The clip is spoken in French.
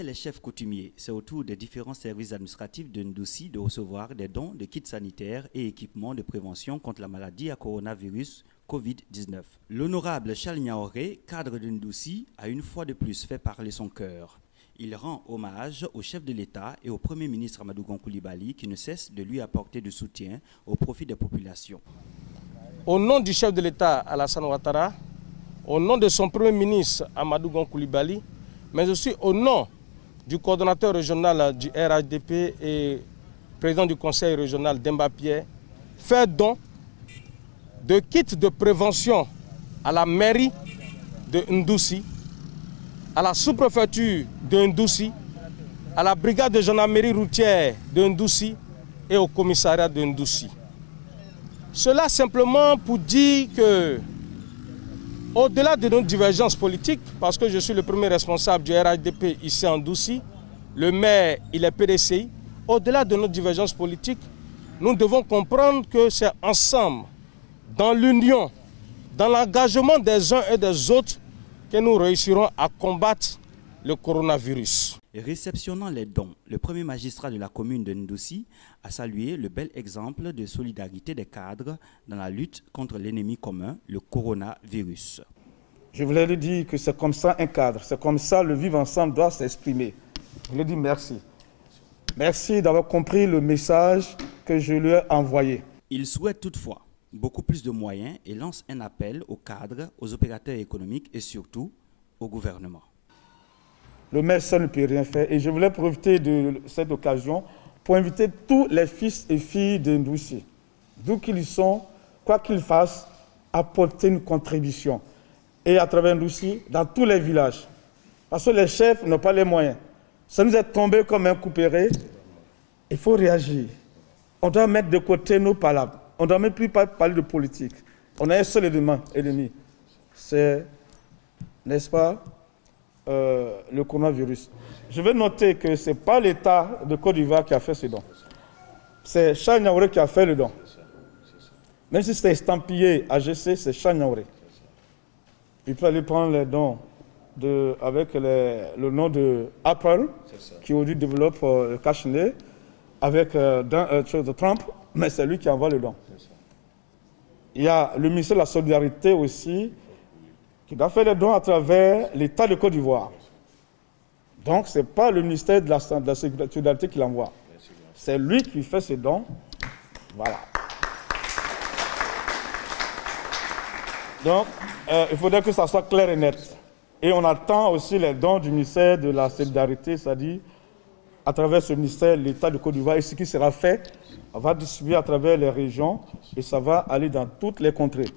D'après les chefs coutumiers, c'est au tour des différents services administratifs de Ndoussi de recevoir des dons de kits sanitaires et équipements de prévention contre la maladie à coronavirus Covid-19. L'honorable Charles Niaoré, cadre de Ndoussi, a une fois de plus fait parler son cœur. Il rend hommage au chef de l'État et au Premier ministre Amadou Gon Coulibaly qui ne cesse de lui apporter du soutien au profit des populations. Au nom du chef de l'État Alassane Ouattara, au nom de son Premier ministre Amadou Gon Coulibaly, mais aussi au nom du coordonnateur régional du RHDP et président du conseil régional Demba Pierre, faire don de kits de prévention à la mairie de Ndoussi, à la sous-préfecture de Ndoussi, à la brigade de gendarmerie routière de Ndoussi et au commissariat de Ndoussi. Cela simplement pour dire que, au-delà de nos divergences politiques, parce que je suis le premier responsable du RHDP ici en Ndoussi, le maire il est PDCI, au-delà de nos divergences politiques, nous devons comprendre que c'est ensemble, dans l'union, dans l'engagement des uns et des autres, que nous réussirons à combattre le coronavirus. Réceptionnant les dons, le premier magistrat de la commune de Ndoussi a salué le bel exemple de solidarité des cadres dans la lutte contre l'ennemi commun, le coronavirus. Je voulais lui dire que c'est comme ça un cadre, c'est comme ça le vivre ensemble doit s'exprimer. Je lui dis merci. Merci d'avoir compris le message que je lui ai envoyé. Il souhaite toutefois beaucoup plus de moyens et lance un appel aux cadres, aux opérateurs économiques et surtout au gouvernement. Le maire seul ne peut rien faire et je voulais profiter de cette occasion pour inviter tous les fils et filles de Ndoussi, d'où qu'ils sont, quoi qu'ils fassent, à apporter une contribution. Et à travers Ndoussi, dans tous les villages. Parce que les chefs n'ont pas les moyens. Ça nous est tombé comme un couperet. Il faut réagir. On doit mettre de côté nos palabres. On ne doit même plus parler de politique. On a un seul ennemi. C'est, n'est-ce pas, le coronavirus. Je vais noter que ce n'est pas l'État de Côte d'Ivoire qui a fait ce don. C'est Charles Niaoré qui a fait le don. Même si c'est estampillé AGC, c'est Charles Niaoré. Il peut aller prendre les dons avec le nom de Apple, qui aujourd'hui développe le cache-nez, avec de Trump, mais c'est lui qui envoie le don. Il y a le ministère de la Solidarité aussi, qui doit faire les dons à travers l'État de Côte d'Ivoire. Donc, ce n'est pas le ministère de la Solidarité qui l'envoie. C'est lui qui fait ses dons. Voilà. Donc, il faudrait que ça soit clair et net. Et on attend aussi les dons du ministère de la Solidarité, c'est-à-dire à travers ce ministère, l'État de Côte d'Ivoire. Et ce qui sera fait, on va distribuer à travers les régions et ça va aller dans toutes les contrées.